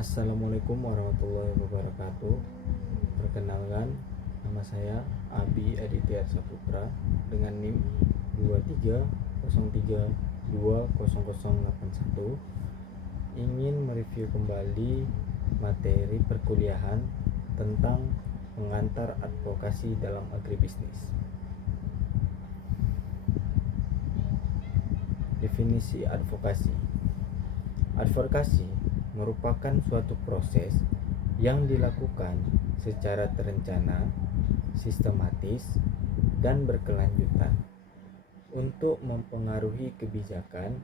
Assalamualaikum warahmatullahi wabarakatuh. Perkenalkan, nama saya Abi Aditya Saputra dengan NIM 2303200081. Ingin mereview kembali materi perkuliahan tentang pengantar advokasi dalam agribisnis. Definisi advokasi. Advokasi merupakan suatu proses yang dilakukan secara terencana, sistematis, dan berkelanjutan untuk mempengaruhi kebijakan,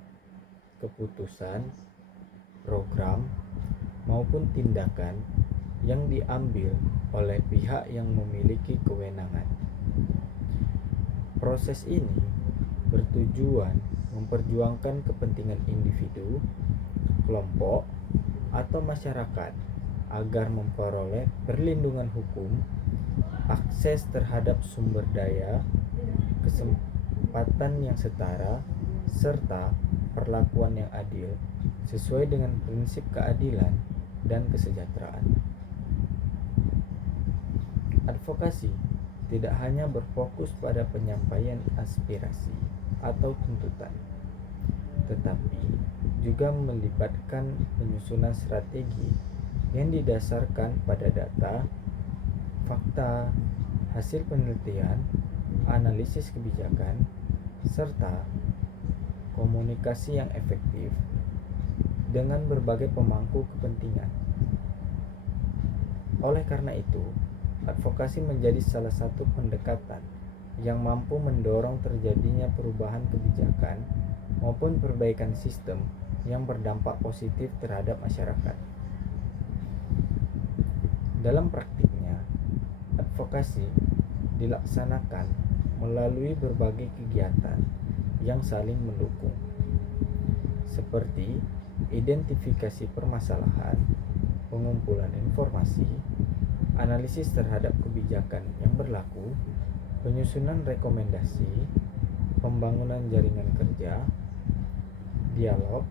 keputusan, program, maupun tindakan yang diambil oleh pihak yang memiliki kewenangan. Proses ini bertujuan memperjuangkan kepentingan individu, kelompok, atau masyarakat agar memperoleh perlindungan hukum, akses terhadap sumber daya, kesempatan yang setara, serta perlakuan yang adil sesuai dengan prinsip keadilan dan kesejahteraan. Advokasi tidak hanya berfokus pada penyampaian aspirasi atau tuntutan, tetapi juga melibatkan penyusunan strategi yang didasarkan pada data, fakta, hasil penelitian, analisis kebijakan, serta komunikasi yang efektif dengan berbagai pemangku kepentingan. Oleh karena itu, advokasi menjadi salah satu pendekatan yang mampu mendorong terjadinya perubahan kebijakan maupun perbaikan sistem yang berdampak positif terhadap masyarakat. Dalam praktiknya, advokasi dilaksanakan melalui berbagai kegiatan yang saling mendukung, seperti identifikasi permasalahan, pengumpulan informasi, analisis terhadap kebijakan yang berlaku, penyusunan rekomendasi, pembangunan jaringan kerja, dialog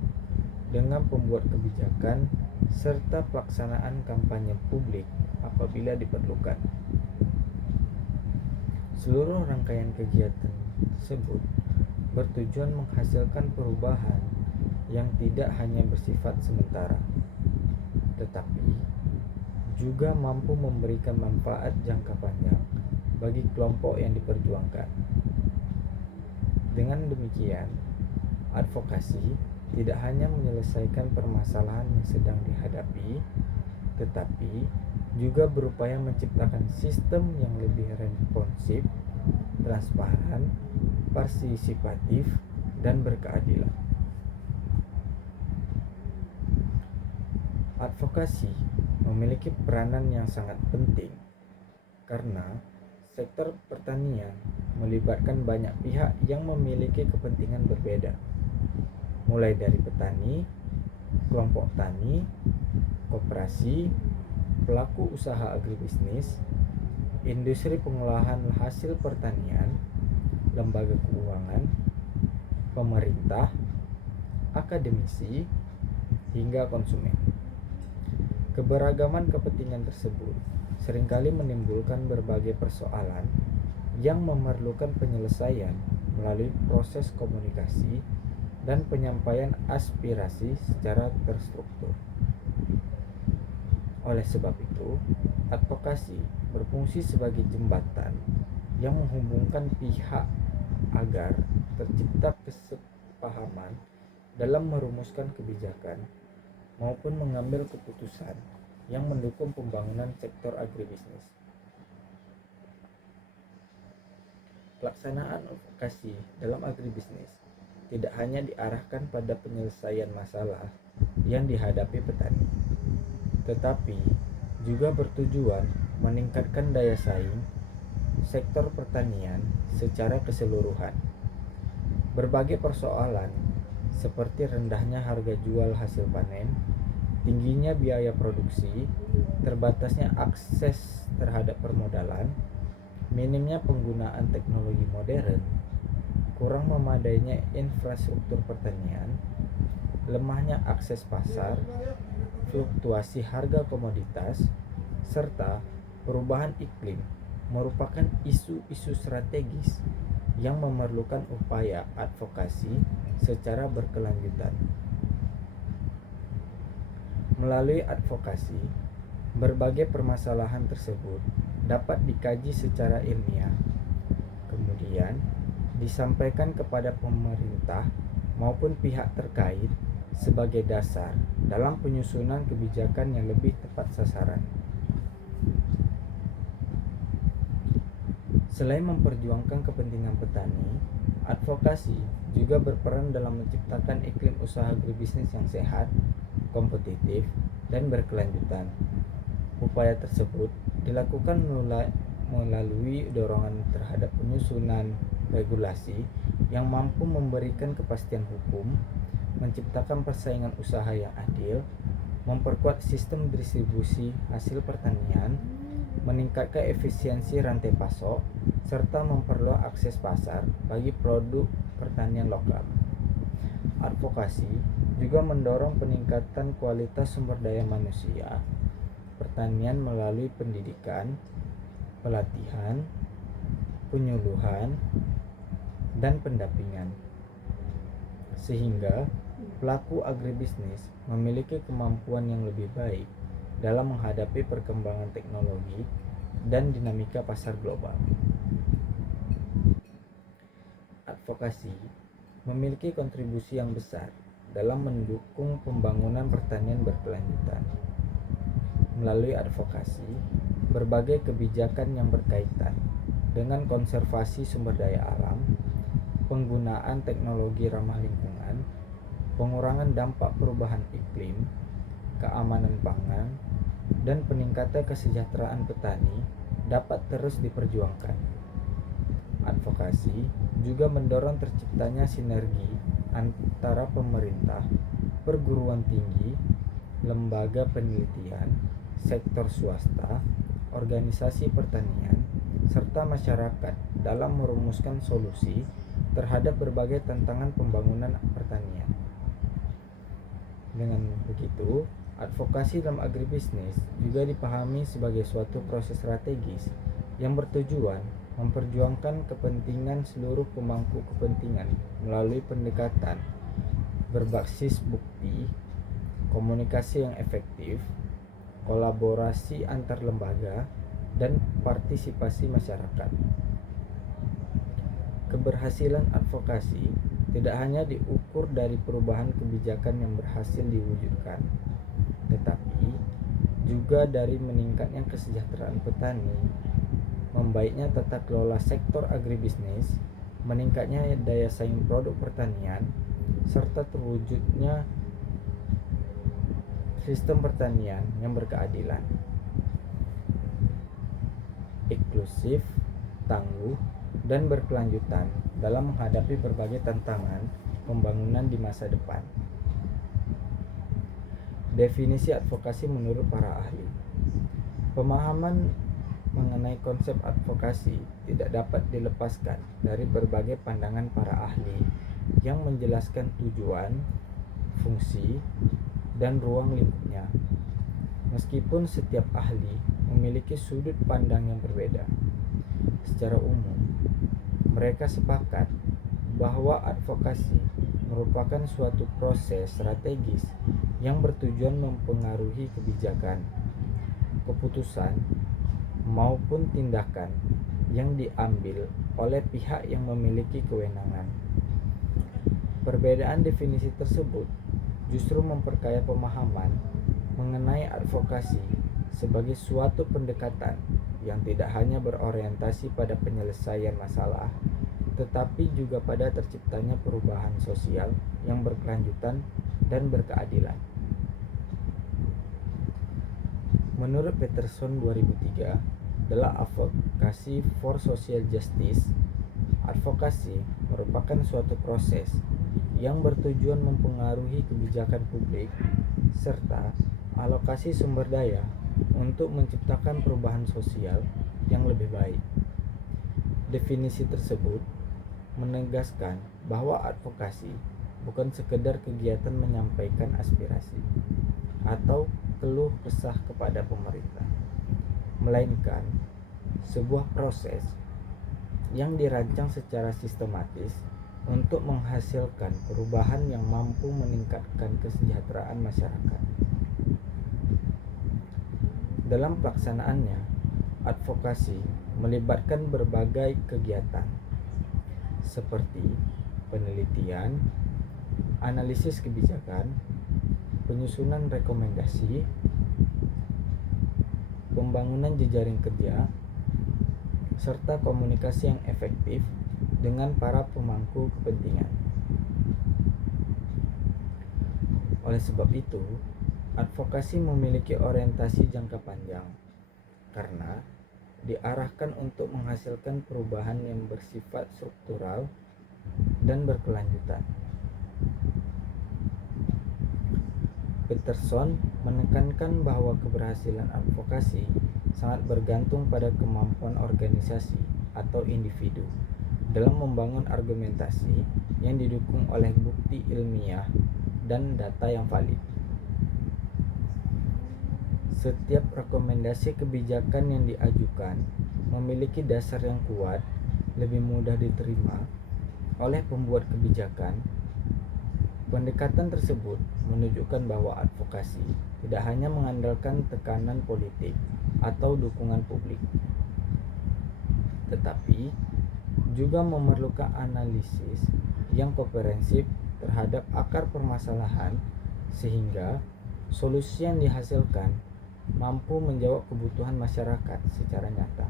dengan pembuat kebijakan, serta pelaksanaan kampanye publik apabila diperlukan. Seluruh rangkaian kegiatan tersebut bertujuan menghasilkan perubahan yang tidak hanya bersifat sementara, tetapi juga mampu memberikan manfaat jangka panjang bagi kelompok yang diperjuangkan. Dengan demikian, advokasi tidak hanya menyelesaikan permasalahan yang sedang dihadapi, tetapi juga berupaya menciptakan sistem yang lebih responsif, transparan, partisipatif, dan berkeadilan. Advokasi memiliki peranan yang sangat penting karena sektor pertanian melibatkan banyak pihak yang memiliki kepentingan berbeda, mulai dari petani, kelompok tani, koperasi, pelaku usaha agribisnis, industri pengolahan hasil pertanian, lembaga keuangan, pemerintah, akademisi, hingga konsumen. Keberagaman kepentingan tersebut seringkali menimbulkan berbagai persoalan yang memerlukan penyelesaian melalui proses komunikasi dan penyampaian aspirasi secara terstruktur. Oleh sebab itu, advokasi berfungsi sebagai jembatan yang menghubungkan pihak agar tercipta kesepahaman dalam merumuskan kebijakan maupun mengambil keputusan yang mendukung pembangunan sektor agribisnis. Pelaksanaan advokasi dalam agribisnis tidak hanya diarahkan pada penyelesaian masalah yang dihadapi petani, tetapi juga bertujuan meningkatkan daya saing sektor pertanian secara keseluruhan. Berbagai persoalan seperti rendahnya harga jual hasil panen, tingginya biaya produksi, terbatasnya akses terhadap permodalan, minimnya penggunaan teknologi modern, kurang memadainya infrastruktur pertanian, lemahnya akses pasar, fluktuasi harga komoditas, serta perubahan iklim merupakan isu-isu strategis yang memerlukan upaya advokasi secara berkelanjutan. Melalui advokasi, berbagai permasalahan tersebut dapat dikaji secara ilmiah, kemudian disampaikan kepada pemerintah maupun pihak terkait sebagai dasar dalam penyusunan kebijakan yang lebih tepat sasaran. Selain memperjuangkan kepentingan petani, advokasi juga berperan dalam menciptakan iklim usaha agribisnis yang sehat, kompetitif, dan berkelanjutan. Upaya tersebut dilakukan melalui dorongan terhadap penyusunan regulasi yang mampu memberikan kepastian hukum, menciptakan persaingan usaha yang adil, memperkuat sistem distribusi hasil pertanian, meningkatkan efisiensi rantai pasok, serta memperluas akses pasar bagi produk pertanian lokal. Advokasi juga mendorong peningkatan kualitas sumber daya manusia pertanian melalui pendidikan, pelatihan, penyuluhan, dan pendampingan, sehingga pelaku agribisnis memiliki kemampuan yang lebih baik dalam menghadapi perkembangan teknologi dan dinamika pasar global. Advokasi memiliki kontribusi yang besar dalam mendukung pembangunan pertanian berkelanjutan. Melalui advokasi, berbagai kebijakan yang berkaitan dengan konservasi sumber daya alam, penggunaan teknologi ramah lingkungan, pengurangan dampak perubahan iklim, keamanan pangan, dan peningkatan kesejahteraan petani dapat terus diperjuangkan. Advokasi juga mendorong terciptanya sinergi antara pemerintah, perguruan tinggi, lembaga penelitian, sektor swasta, organisasi pertanian, serta masyarakat dalam merumuskan solusi terhadap berbagai tantangan pembangunan pertanian. Dengan begitu, advokasi dalam agribisnis juga dipahami sebagai suatu proses strategis yang bertujuan memperjuangkan kepentingan seluruh pemangku kepentingan melalui pendekatan berbasis bukti, komunikasi yang efektif, kolaborasi antar lembaga, dan partisipasi masyarakat. Keberhasilan advokasi tidak hanya diukur dari perubahan kebijakan yang berhasil diwujudkan, tetapi juga dari meningkatnya kesejahteraan petani, membaiknya tata kelola sektor agribisnis, meningkatnya daya saing produk pertanian, serta terwujudnya sistem pertanian yang berkeadilan, inklusif, tangguh, dan berkelanjutan dalam menghadapi berbagai tantangan pembangunan di masa depan. Definisi advokasi menurut para ahli. Pemahaman mengenai konsep advokasi tidak dapat dilepaskan dari berbagai pandangan para ahli yang menjelaskan tujuan, fungsi, dan ruang lingkupnya. Meskipun setiap ahli memiliki sudut pandang yang berbeda, secara umum mereka sepakat bahwa advokasi merupakan suatu proses strategis yang bertujuan mempengaruhi kebijakan, keputusan, maupun tindakan yang diambil oleh pihak yang memiliki kewenangan. Perbedaan definisi tersebut justru memperkaya pemahaman mengenai advokasi sebagai suatu pendekatan yang tidak hanya berorientasi pada penyelesaian masalah, tetapi juga pada terciptanya perubahan sosial yang berkelanjutan dan berkeadilan. Menurut Peterson 2003, dalam Advocacy for Social Justice, advokasi merupakan suatu proses yang bertujuan mempengaruhi kebijakan publik serta alokasi sumber daya untuk menciptakan perubahan sosial yang lebih baik. Definisi tersebut menegaskan bahwa advokasi bukan sekedar kegiatan menyampaikan aspirasi, atau keluh kesah kepada pemerintah, melainkan sebuah proses yang dirancang secara sistematis untuk menghasilkan perubahan yang mampu meningkatkan kesejahteraan masyarakat. Dalam pelaksanaannya, advokasi melibatkan berbagai kegiatan seperti penelitian, analisis kebijakan, penyusunan rekomendasi, pembangunan jejaring kerja, serta komunikasi yang efektif dengan para pemangku kepentingan. Oleh sebab itu, advokasi memiliki orientasi jangka panjang karena diarahkan untuk menghasilkan perubahan yang bersifat struktural dan berkelanjutan. Peterson menekankan bahwa keberhasilan advokasi sangat bergantung pada kemampuan organisasi atau individu dalam membangun argumentasi yang didukung oleh bukti ilmiah dan data yang valid. Setiap rekomendasi kebijakan yang diajukan memiliki dasar yang kuat, lebih mudah diterima oleh pembuat kebijakan. Pendekatan tersebut menunjukkan bahwa advokasi tidak hanya mengandalkan tekanan politik atau dukungan publik, tetapi juga memerlukan analisis yang komprehensif terhadap akar permasalahan sehingga solusi yang dihasilkan mampu menjawab kebutuhan masyarakat secara nyata.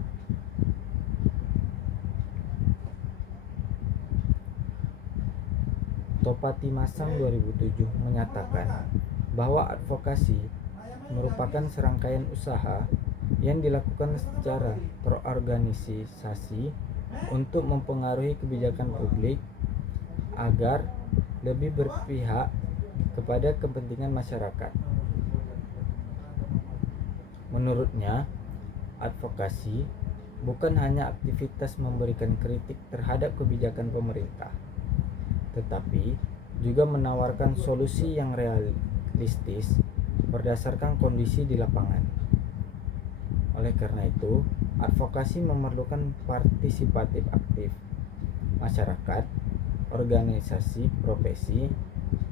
Topati-Masang 2007 menyatakan bahwa advokasi merupakan serangkaian usaha yang dilakukan secara terorganisasi untuk mempengaruhi kebijakan publik agar lebih berpihak kepada kepentingan masyarakat. Menurutnya, advokasi bukan hanya aktivitas memberikan kritik terhadap kebijakan pemerintah, tetapi juga menawarkan solusi yang realistis berdasarkan kondisi di lapangan. Oleh karena itu, advokasi memerlukan partisipatif aktif masyarakat, organisasi profesi,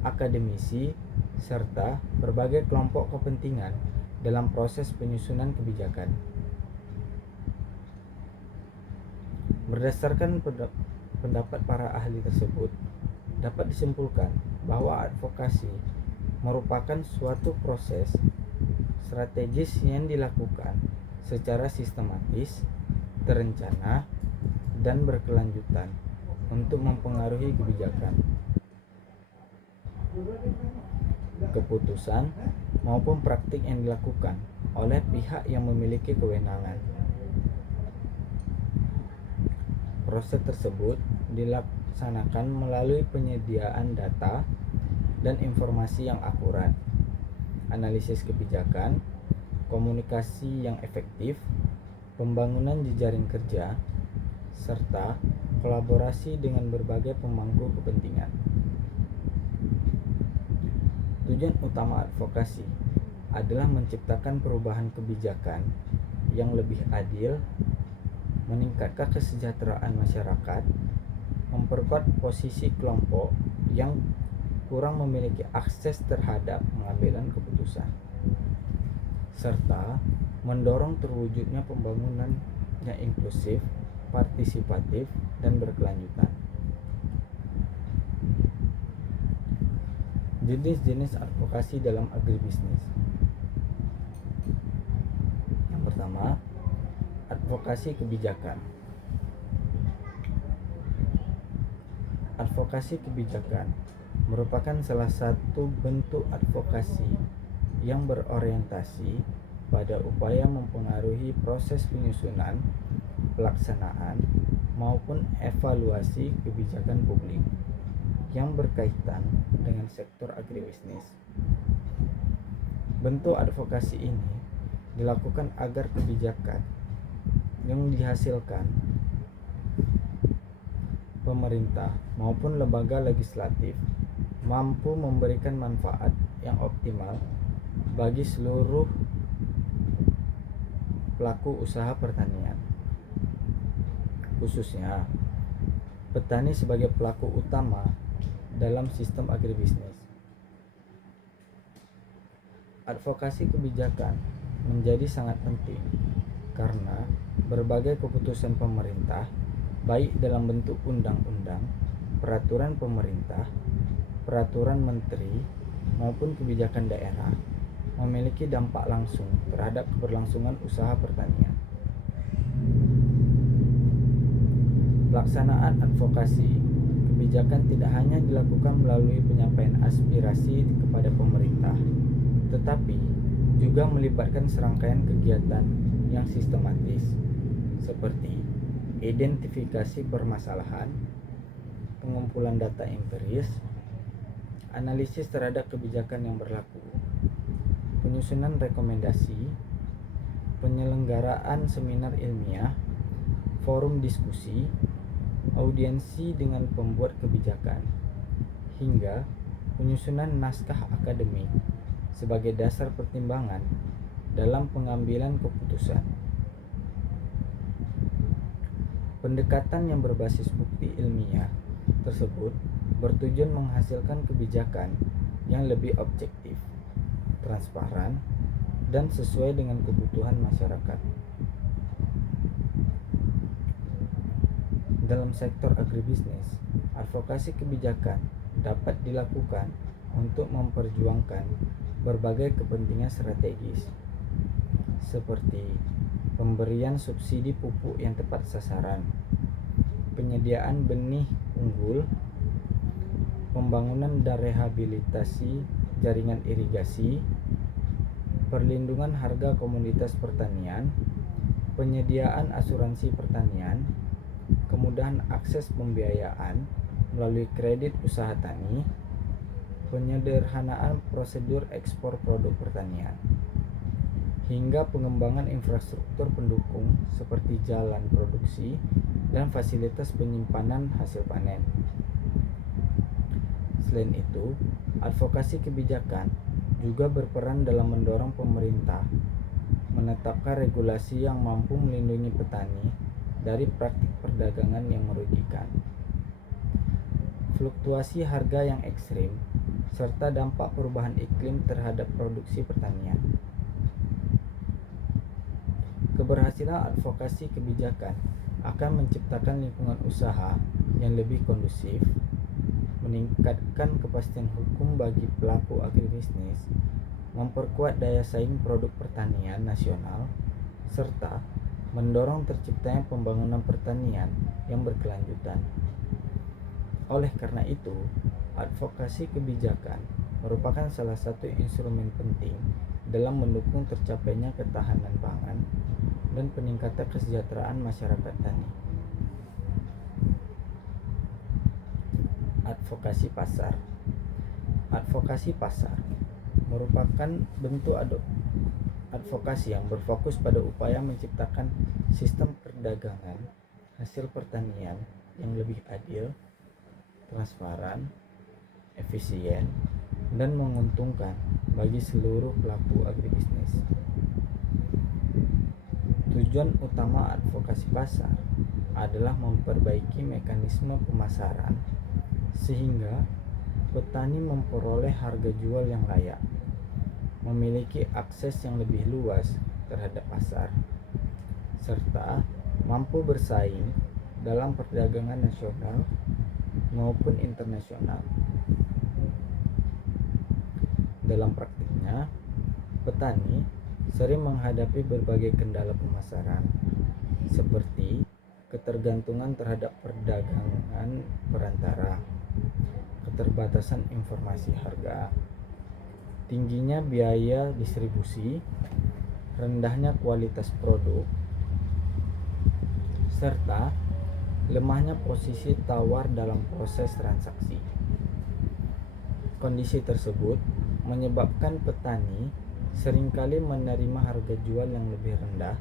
akademisi, serta berbagai kelompok kepentingan dalam proses penyusunan kebijakan. Berdasarkan pendapat para ahli tersebut, dapat disimpulkan bahwa advokasi merupakan suatu proses strategis yang dilakukan secara sistematis, terencana, dan berkelanjutan untuk mempengaruhi kebijakan, keputusan, maupun praktik yang dilakukan oleh pihak yang memiliki kewenangan. Proses tersebut dilaksanakan melalui penyediaan data dan informasi yang akurat, analisis kebijakan, komunikasi yang efektif, pembangunan jejaring kerja, serta kolaborasi dengan berbagai pemangku kepentingan. Tujuan utama advokasi adalah menciptakan perubahan kebijakan yang lebih adil, meningkatkan kesejahteraan masyarakat, memperkuat posisi kelompok yang kurang memiliki akses terhadap pengambilan keputusan, serta mendorong terwujudnya pembangunan yang inklusif, partisipatif, dan berkelanjutan. Jenis-jenis advokasi dalam agribisnis. Yang pertama, advokasi kebijakan. Advokasi kebijakan merupakan salah satu bentuk advokasi yang berorientasi pada upaya mempengaruhi proses penyusunan, pelaksanaan, maupun evaluasi kebijakan publik yang berkaitan dengan sektor agribisnis. Bentuk advokasi ini dilakukan agar kebijakan yang dihasilkan pemerintah maupun lembaga legislatif mampu memberikan manfaat yang optimal bagi seluruh pelaku usaha pertanian, khususnya petani sebagai pelaku utama dalam sistem agribisnis. Advokasi kebijakan menjadi sangat penting karena berbagai keputusan pemerintah, baik dalam bentuk undang-undang, peraturan pemerintah, peraturan menteri, maupun kebijakan daerah, memiliki dampak langsung terhadap keberlangsungan usaha pertanian. Pelaksanaan advokasi kebijakan tidak hanya dilakukan melalui penyampaian aspirasi kepada pemerintah, tetapi juga melibatkan serangkaian kegiatan yang sistematis seperti identifikasi permasalahan, pengumpulan data empiris, analisis terhadap kebijakan yang berlaku, penyusunan rekomendasi, penyelenggaraan seminar ilmiah, forum diskusi, audiensi dengan pembuat kebijakan, hingga penyusunan naskah akademik sebagai dasar pertimbangan dalam pengambilan keputusan. Pendekatan yang berbasis bukti ilmiah tersebut bertujuan menghasilkan kebijakan yang lebih objektif, transparan, dan sesuai dengan kebutuhan masyarakat. Dalam sektor agribisnis, advokasi kebijakan dapat dilakukan untuk memperjuangkan berbagai kepentingan strategis, seperti pemberian subsidi pupuk yang tepat sasaran, penyediaan benih unggul, pembangunan dan rehabilitasi jaringan irigasi, perlindungan harga komoditas pertanian, penyediaan asuransi pertanian, kemudahan akses pembiayaan melalui kredit usaha tani, penyederhanaan prosedur ekspor produk pertanian, hingga pengembangan infrastruktur pendukung seperti jalan produksi dan fasilitas penyimpanan hasil panen. Selain itu, advokasi kebijakan juga berperan dalam mendorong pemerintah menetapkan regulasi yang mampu melindungi petani dari praktik perdagangan yang merugikan, fluktuasi harga yang ekstrim, serta dampak perubahan iklim terhadap produksi pertanian. Keberhasilan advokasi kebijakan akan menciptakan lingkungan usaha yang lebih kondusif, meningkatkan kepastian hukum bagi pelaku agribisnis, memperkuat daya saing produk pertanian nasional, serta mendorong terciptanya pembangunan pertanian yang berkelanjutan. Oleh karena itu, advokasi kebijakan merupakan salah satu instrumen penting dalam mendukung tercapainya ketahanan pangan dan peningkatan kesejahteraan masyarakat tani. Advokasi pasar. Advokasi pasar merupakan bentuk advokasi yang berfokus pada upaya menciptakan sistem perdagangan hasil pertanian yang lebih adil, transparan, efisien, dan menguntungkan bagi seluruh pelaku agribisnis. Tujuan utama advokasi pasar adalah memperbaiki mekanisme pemasaran sehingga petani memperoleh harga jual yang layak, memiliki akses yang lebih luas terhadap pasar, serta mampu bersaing dalam perdagangan nasional maupun internasional. Dalam praktiknya, petani sering menghadapi berbagai kendala pemasaran, seperti ketergantungan terhadap perdagangan perantara, keterbatasan informasi harga, tingginya biaya distribusi, rendahnya kualitas produk, serta lemahnya posisi tawar dalam proses transaksi. Kondisi tersebut menyebabkan petani seringkali menerima harga jual yang lebih rendah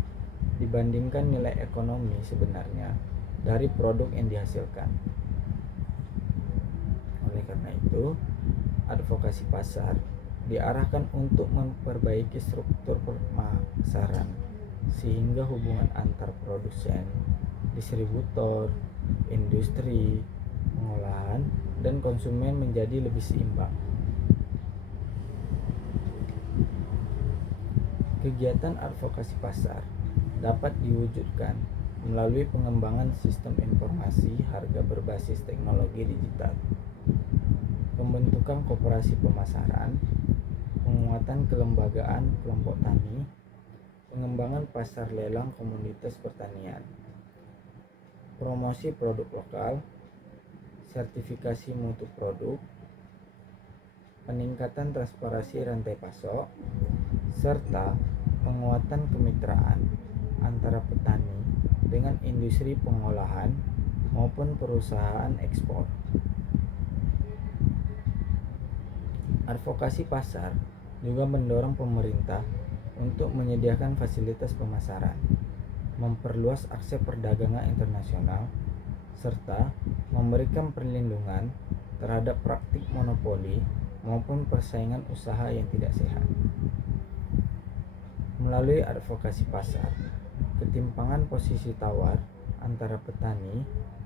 dibandingkan nilai ekonomi sebenarnya dari produk yang dihasilkan. Oleh karena itu, advokasi pasar diarahkan untuk memperbaiki struktur pemasaran sehingga hubungan antar produsen, distributor, industri, pengolahan, dan konsumen menjadi lebih seimbang. Kegiatan advokasi pasar dapat diwujudkan melalui pengembangan sistem informasi harga berbasis teknologi digital, pembentukan koperasi pemasaran, penguatan kelembagaan kelompok tani, pengembangan pasar lelang komoditas pertanian, promosi produk lokal, sertifikasi mutu produk, peningkatan transparansi rantai pasok, serta penguatan kemitraan antara petani dengan industri pengolahan maupun perusahaan ekspor. Advokasi pasar juga mendorong pemerintah untuk menyediakan fasilitas pemasaran, memperluas akses perdagangan internasional, serta memberikan perlindungan terhadap praktik monopoli maupun persaingan usaha yang tidak sehat. Melalui advokasi pasar, ketimpangan posisi tawar antara petani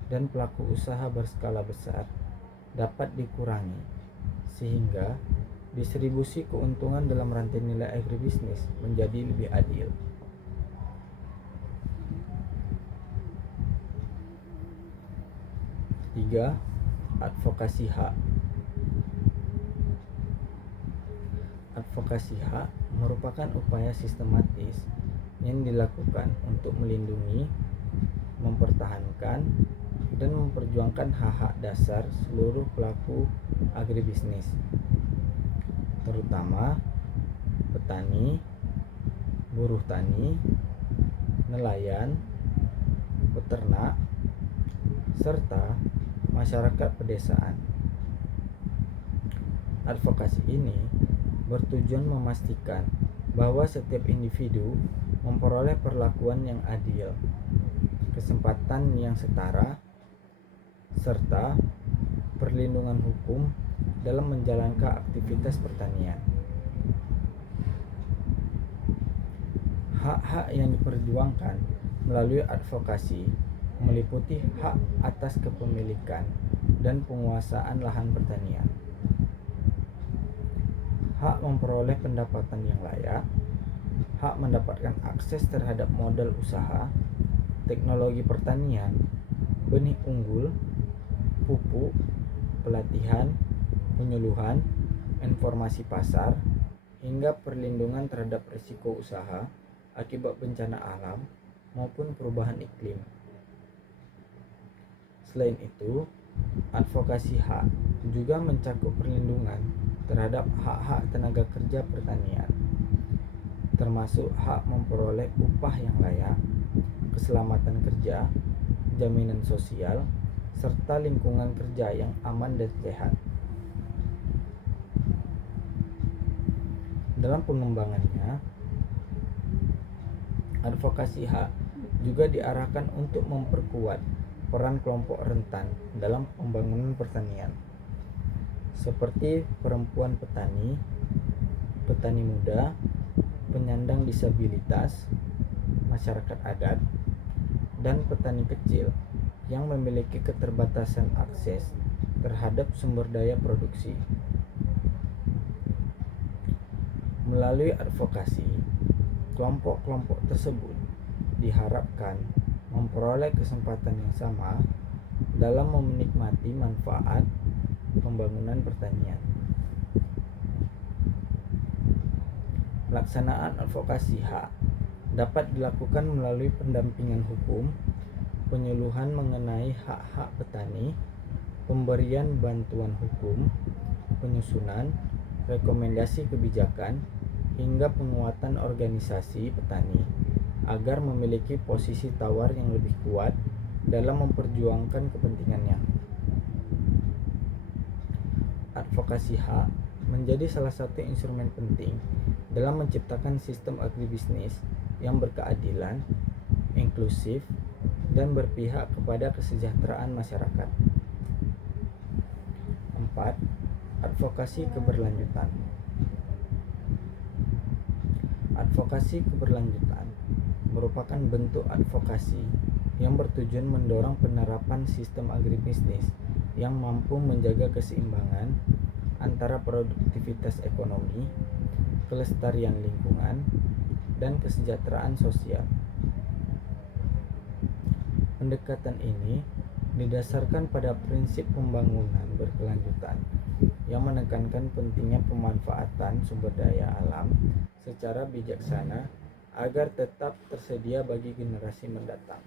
dan pelaku usaha berskala besar dapat dikurangi, sehingga distribusi keuntungan dalam rantai nilai agribisnis menjadi lebih adil. Tiga, advokasi hak. Advokasi hak merupakan upaya sistematis yang dilakukan untuk melindungi, mempertahankan, dan memperjuangkan hak-hak dasar seluruh pelaku agribisnis, terutama petani, buruh tani, nelayan, peternak, serta masyarakat pedesaan. Advokasi ini bertujuan memastikan bahwa setiap individu memperoleh perlakuan yang adil, kesempatan yang setara, serta perlindungan hukum dalam menjalankan aktivitas pertanian. Hak-hak yang diperjuangkan melalui advokasi meliputi hak atas kepemilikan dan penguasaan lahan pertanian, hak memperoleh pendapatan yang layak, hak mendapatkan akses terhadap modal usaha, teknologi pertanian, benih unggul, pupuk, pelatihan, penyuluhan, informasi pasar, hingga perlindungan terhadap risiko usaha akibat bencana alam maupun perubahan iklim. Selain itu, advokasi hak juga mencakup perlindungan terhadap hak-hak tenaga kerja pertanian, termasuk hak memperoleh upah yang layak, keselamatan kerja, jaminan sosial, serta lingkungan kerja yang aman dan sehat. Dalam pengembangannya, advokasi hak juga diarahkan untuk memperkuat peran kelompok rentan dalam pembangunan pertanian, seperti perempuan petani, petani muda, penyandang disabilitas, masyarakat adat, dan petani kecil yang memiliki keterbatasan akses terhadap sumber daya produksi. Melalui advokasi, kelompok-kelompok tersebut diharapkan memperoleh kesempatan yang sama dalam menikmati manfaat pembangunan pertanian. Pelaksanaan advokasi hak dapat dilakukan melalui pendampingan hukum, penyuluhan mengenai hak-hak petani, pemberian bantuan hukum, penyusunan rekomendasi kebijakan, hingga penguatan organisasi petani agar memiliki posisi tawar yang lebih kuat dalam memperjuangkan kepentingannya. Advokasi hak menjadi salah satu instrumen penting dalam menciptakan sistem agribisnis yang berkeadilan, inklusif, dan berpihak kepada kesejahteraan masyarakat. 4. Advokasi keberlanjutan. Advokasi keberlanjutan merupakan bentuk advokasi yang bertujuan mendorong penerapan sistem agribisnis yang mampu menjaga keseimbangan antara produktivitas ekonomi, kelestarian lingkungan, dan kesejahteraan sosial. Pendekatan ini didasarkan pada prinsip pembangunan berkelanjutan yang menekankan pentingnya pemanfaatan sumber daya alam secara bijaksana agar tetap tersedia bagi generasi mendatang.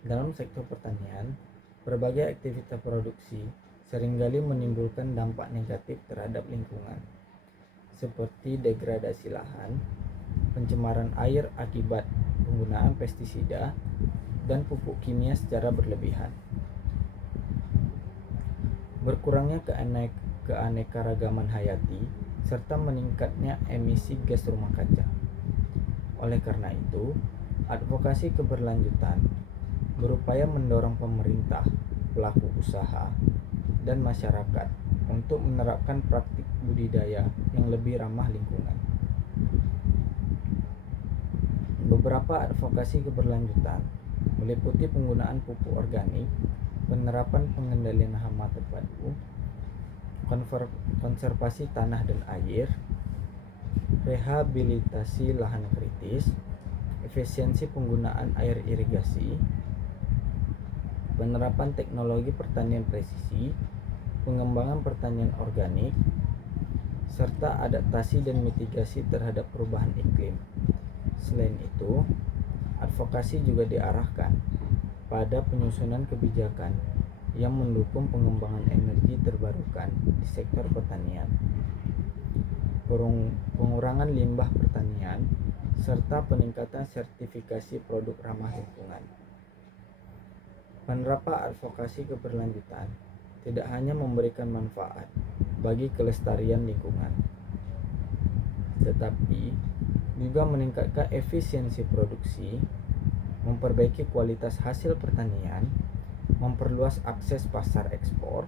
Dalam sektor pertanian, berbagai aktivitas produksi seringkali menimbulkan dampak negatif terhadap lingkungan, seperti degradasi lahan, pencemaran air akibat penggunaan pestisida, dan pupuk kimia secara berlebihan. Berkurangnya keanekaragaman hayati serta meningkatnya emisi gas rumah kaca. Oleh karena itu, advokasi keberlanjutan berupaya mendorong pemerintah, pelaku usaha, dan masyarakat untuk menerapkan praktik budidaya yang lebih ramah lingkungan. Beberapa advokasi keberlanjutan meliputi penggunaan pupuk organik, penerapan pengendalian hama terpadu, konservasi tanah dan air, rehabilitasi lahan kritis, efisiensi penggunaan air irigasi, penerapan teknologi pertanian presisi, pengembangan pertanian organik, serta adaptasi dan mitigasi terhadap perubahan iklim. Selain itu, advokasi juga diarahkan pada penyusunan kebijakan yang mendukung pengembangan energi terbarukan di sektor pertanian, pengurangan limbah pertanian, serta peningkatan sertifikasi produk ramah lingkungan. Penerapan advokasi keberlanjutan tidak hanya memberikan manfaat bagi kelestarian lingkungan, tetapi juga meningkatkan efisiensi produksi, memperbaiki kualitas hasil pertanian, memperluas akses pasar ekspor,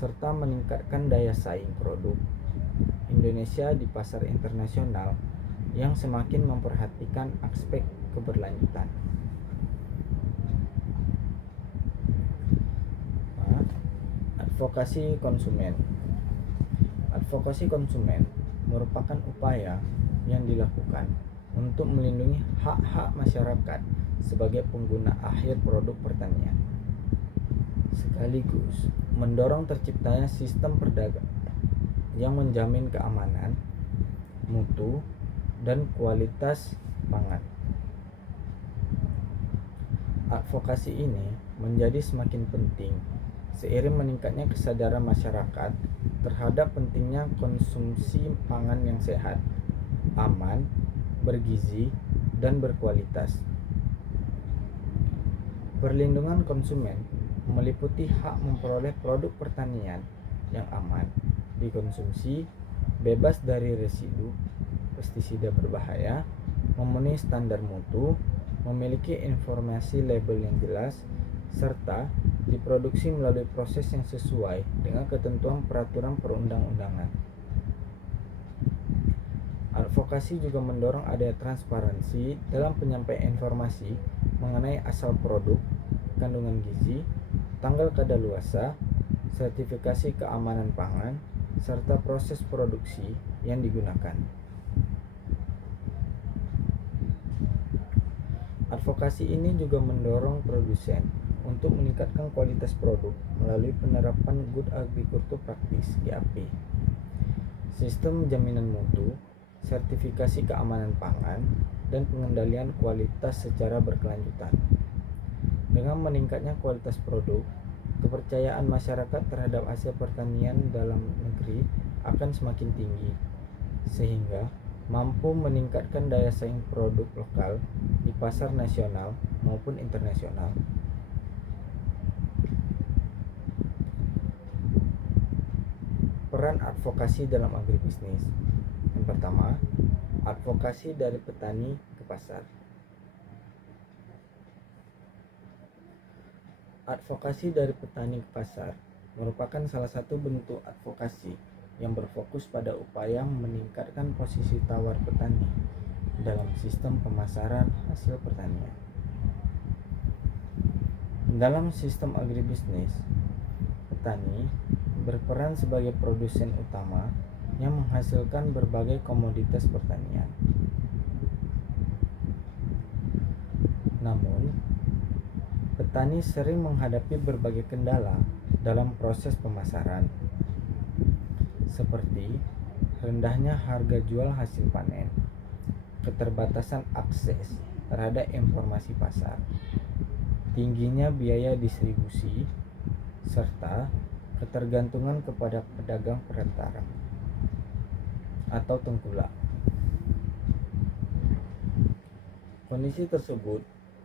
serta meningkatkan daya saing produk Indonesia di pasar internasional yang semakin memperhatikan aspek keberlanjutan. Advokasi konsumen. Advokasi konsumen merupakan upaya yang dilakukan untuk melindungi hak-hak masyarakat sebagai pengguna akhir produk pertanian, sekaligus mendorong terciptanya sistem perdagangan yang menjamin keamanan, mutu, dan kualitas pangan. Advokasi ini menjadi semakin penting seiring meningkatnya kesadaran masyarakat terhadap pentingnya konsumsi pangan yang sehat, aman, bergizi, dan berkualitas. Perlindungan konsumen meliputi hak memperoleh produk pertanian yang aman dikonsumsi, bebas dari residu pestisida berbahaya, memenuhi standar mutu, memiliki informasi label yang jelas, serta diproduksi melalui proses yang sesuai dengan ketentuan peraturan perundang-undangan. Advokasi juga mendorong adanya transparansi dalam penyampaian informasi mengenai asal produk, kandungan gizi, tanggal kadaluarsa, sertifikasi keamanan pangan, serta proses produksi yang digunakan. Advokasi ini juga mendorong produsen untuk meningkatkan kualitas produk melalui penerapan Good Agriculture Practice (GAP), sistem jaminan mutu, sertifikasi keamanan pangan, dan pengendalian kualitas secara berkelanjutan. Dengan meningkatnya kualitas produk, kepercayaan masyarakat terhadap hasil pertanian dalam negeri akan semakin tinggi, sehingga mampu meningkatkan daya saing produk lokal di pasar nasional maupun internasional. Peran advokasi dalam agribisnis. Yang pertama, advokasi dari petani ke pasar. Advokasi dari petani ke pasar merupakan salah satu bentuk advokasi yang berfokus pada upaya meningkatkan posisi tawar petani dalam sistem pemasaran hasil pertanian. Dalam sistem agribisnis, petani berperan sebagai produsen utama yang menghasilkan berbagai komoditas pertanian. Namun, petani sering menghadapi berbagai kendala dalam proses pemasaran, seperti rendahnya harga jual hasil panen, keterbatasan akses terhadap informasi pasar, tingginya biaya distribusi, serta ketergantungan kepada pedagang perantara atau tengkulak. Kondisi tersebut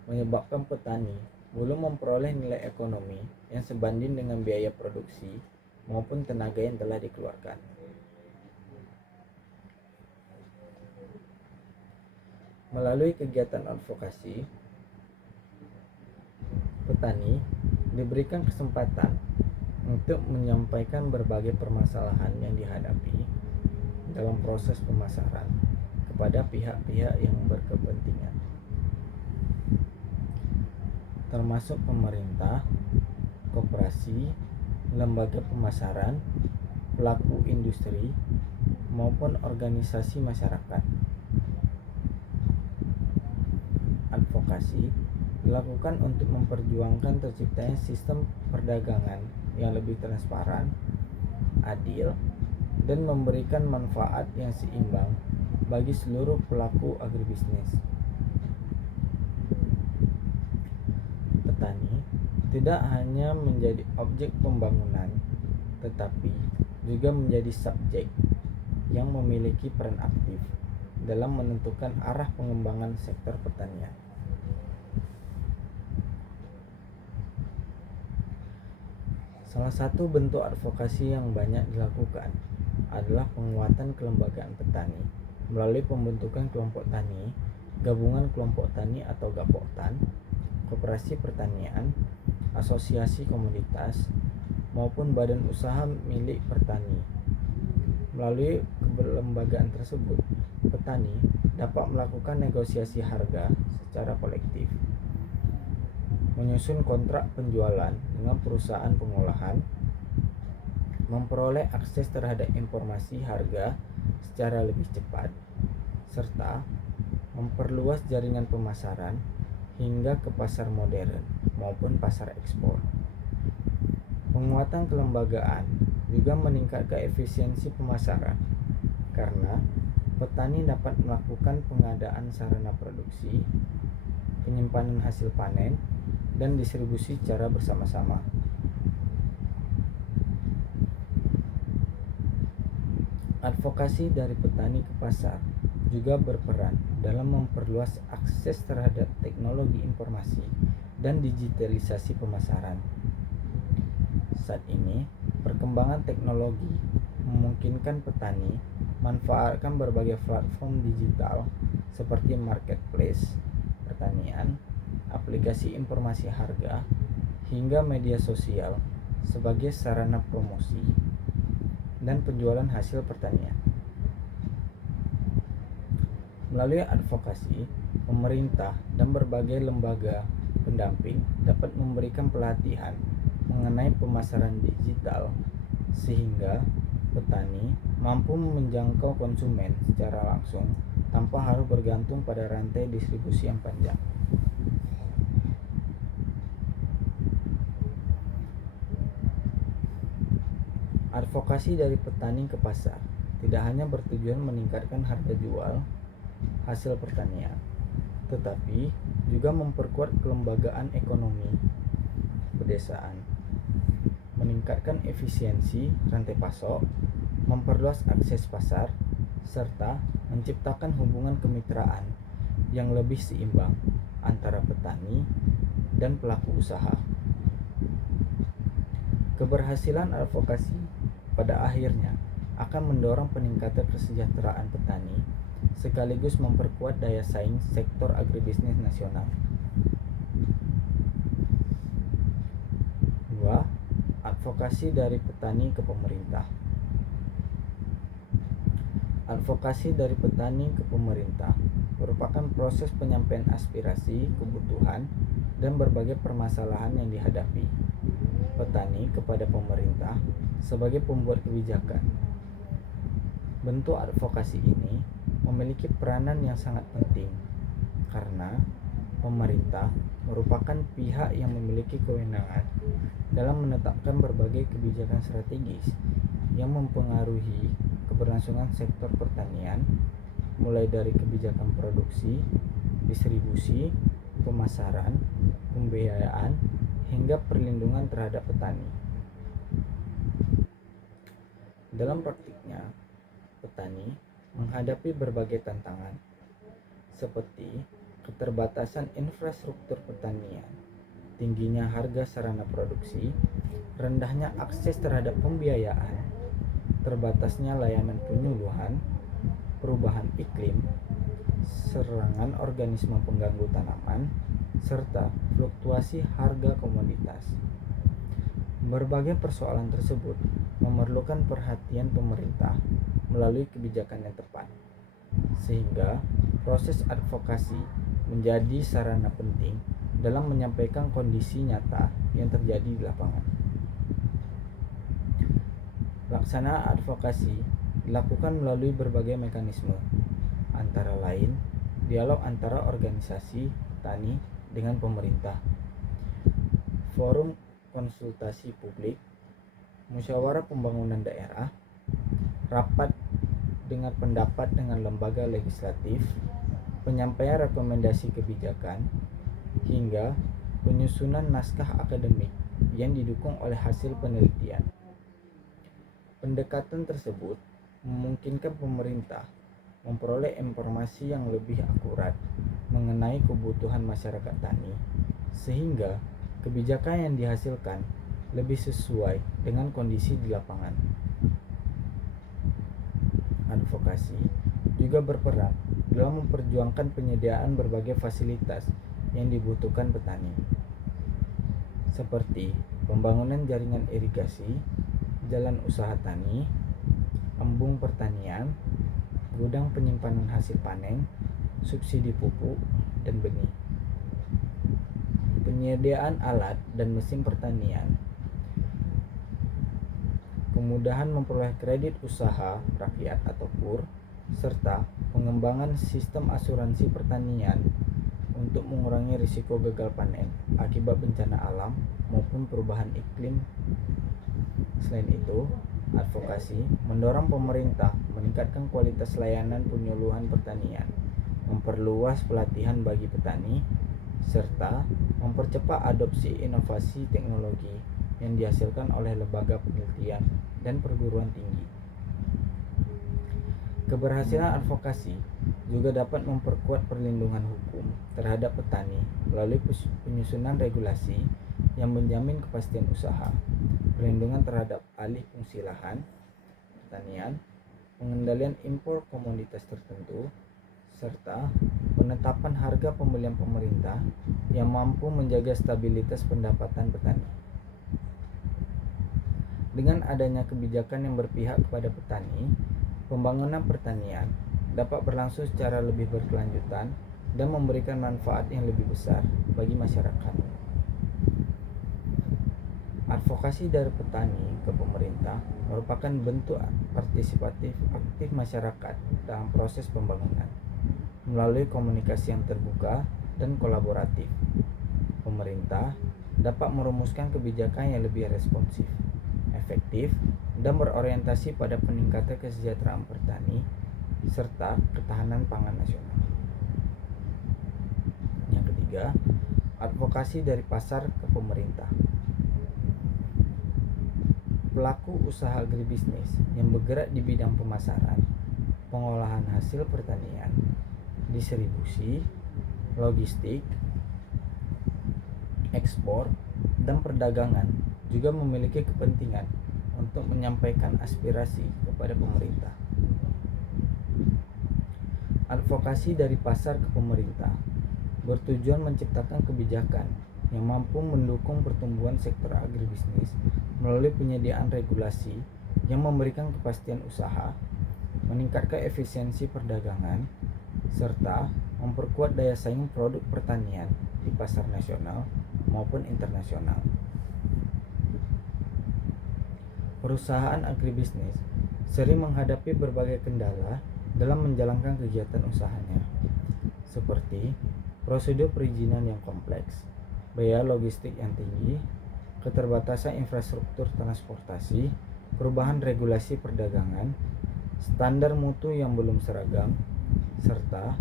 menyebabkan petani belum memperoleh nilai ekonomi yang sebanding dengan biaya produksi maupun tenaga yang telah dikeluarkan. Melalui kegiatan advokasi, petani diberikan kesempatan untuk menyampaikan berbagai permasalahan yang dihadapi dalam proses pemasaran kepada pihak-pihak yang berkepentingan, termasuk pemerintah, koperasi, lembaga pemasaran, pelaku industri, maupun organisasi masyarakat. Advokasi dilakukan untuk memperjuangkan terciptanya sistem perdagangan yang lebih transparan, adil, dan memberikan manfaat yang seimbang bagi seluruh pelaku agribisnis. Petani tidak hanya menjadi objek pembangunan, tetapi juga menjadi subjek yang memiliki peran aktif dalam menentukan arah pengembangan sektor pertanian. Salah satu bentuk advokasi yang banyak dilakukan adalah penguatan kelembagaan petani melalui pembentukan kelompok tani, gabungan kelompok tani atau gapoktan, koperasi pertanian, asosiasi komoditas, maupun badan usaha milik petani. Melalui kelembagaan tersebut, petani dapat melakukan negosiasi harga secara kolektif, menyusun kontrak penjualan dengan perusahaan pengolahan, memperoleh akses terhadap informasi harga secara lebih cepat, serta memperluas jaringan pemasaran hingga ke pasar modern maupun pasar ekspor. Penguatan kelembagaan juga meningkatkan efisiensi pemasaran karena petani dapat melakukan pengadaan sarana produksi, penyimpanan hasil panen, dan distribusi secara bersama-sama. Advokasi dari petani ke pasar juga berperan dalam memperluas akses terhadap teknologi informasi dan digitalisasi pemasaran. Saat ini, perkembangan teknologi memungkinkan petani memanfaatkan berbagai platform digital seperti marketplace pertanian, aplikasi informasi harga, hingga media sosial sebagai sarana promosi dan penjualan hasil pertanian. Melalui advokasi, pemerintah dan berbagai lembaga pendamping dapat memberikan pelatihan mengenai pemasaran digital sehingga petani mampu menjangkau konsumen secara langsung tanpa harus bergantung pada rantai distribusi yang panjang. Advokasi dari petani ke pasar tidak hanya bertujuan meningkatkan harga jual hasil pertanian, tetapi juga memperkuat kelembagaan ekonomi pedesaan, meningkatkan efisiensi rantai pasok, memperluas akses pasar, serta menciptakan hubungan kemitraan yang lebih seimbang antara petani dan pelaku usaha. Keberhasilan advokasi pada akhirnya akan mendorong peningkatan kesejahteraan petani sekaligus memperkuat daya saing sektor agribisnis nasional. 2. Advokasi dari petani ke pemerintah. Advokasi dari petani ke pemerintah merupakan proses penyampaian aspirasi, kebutuhan, dan berbagai permasalahan yang dihadapi petani kepada pemerintah sebagai pembuat kebijakan. Bentuk advokasi ini memiliki peranan yang sangat penting karena pemerintah merupakan pihak yang memiliki kewenangan dalam menetapkan berbagai kebijakan strategis yang mempengaruhi keberlangsungan sektor pertanian, mulai dari kebijakan produksi, distribusi, pemasaran, pembiayaan, hingga perlindungan terhadap petani. Dalam praktiknya, petani menghadapi berbagai tantangan seperti keterbatasan infrastruktur pertanian, tingginya harga sarana produksi, rendahnya akses terhadap pembiayaan, terbatasnya layanan penyuluhan, perubahan iklim, serangan organisme pengganggu tanaman, serta fluktuasi harga komoditas. Berbagai persoalan tersebut memerlukan perhatian pemerintah melalui kebijakan yang tepat, sehingga proses advokasi menjadi sarana penting dalam menyampaikan kondisi nyata yang terjadi di lapangan. Pelaksanaan advokasi dilakukan melalui berbagai mekanisme, antara lain dialog antara organisasi petani dengan pemerintah, forum konsultasi publik, musyawarah pembangunan daerah, rapat dengar pendapat dengan lembaga legislatif, penyampaian rekomendasi kebijakan, hingga penyusunan naskah akademik yang didukung oleh hasil penelitian. Pendekatan tersebut memungkinkan pemerintah memperoleh informasi yang lebih akurat mengenai kebutuhan masyarakat tani, sehingga kebijakan yang dihasilkan lebih sesuai dengan kondisi di lapangan. Advokasi juga berperan dalam memperjuangkan penyediaan berbagai fasilitas yang dibutuhkan petani, seperti pembangunan jaringan irigasi, jalan usaha tani, embung pertanian, gudang penyimpanan hasil panen, subsidi pupuk dan benih, penyediaan alat dan mesin pertanian, kemudahan memperoleh kredit usaha rakyat atau KUR, serta pengembangan sistem asuransi pertanian untuk mengurangi risiko gagal panen akibat bencana alam maupun perubahan iklim. Selain itu, advokasi mendorong pemerintah meningkatkan kualitas layanan penyuluhan pertanian, memperluas pelatihan bagi petani, serta mempercepat adopsi inovasi teknologi yang dihasilkan oleh lembaga penelitian dan perguruan tinggi. Keberhasilan advokasi juga dapat memperkuat perlindungan hukum terhadap petani melalui penyusunan regulasi yang menjamin kepastian usaha, perlindungan terhadap alih fungsi lahan pertanian, pengendalian impor komoditas tertentu, serta penetapan harga pembelian pemerintah yang mampu menjaga stabilitas pendapatan petani. Dengan adanya kebijakan yang berpihak kepada petani, pembangunan pertanian dapat berlangsung secara lebih berkelanjutan dan memberikan manfaat yang lebih besar bagi masyarakat. Advokasi dari petani ke pemerintah merupakan bentuk partisipatif aktif masyarakat dalam proses pembangunan. Melalui komunikasi yang terbuka dan kolaboratif, pemerintah dapat merumuskan kebijakan yang lebih responsif, efektif, dan berorientasi pada peningkatan kesejahteraan petani serta ketahanan pangan nasional. Yang ketiga, advokasi dari pasar ke pemerintah. Pelaku usaha agribisnis yang bergerak di bidang pemasaran, pengolahan hasil pertanian, distribusi, logistik, ekspor, dan perdagangan juga memiliki kepentingan untuk menyampaikan aspirasi kepada pemerintah. Advokasi dari pasar ke pemerintah bertujuan menciptakan kebijakan yang mampu mendukung pertumbuhan sektor agribisnis melalui penyediaan regulasi yang memberikan kepastian usaha, meningkatkan efisiensi perdagangan, serta memperkuat daya saing produk pertanian di pasar nasional maupun internasional. Perusahaan agribisnis sering menghadapi berbagai kendala dalam menjalankan kegiatan usahanya, seperti prosedur perizinan yang kompleks, biaya logistik yang tinggi, keterbatasan infrastruktur transportasi, perubahan regulasi perdagangan, standar mutu yang belum seragam, serta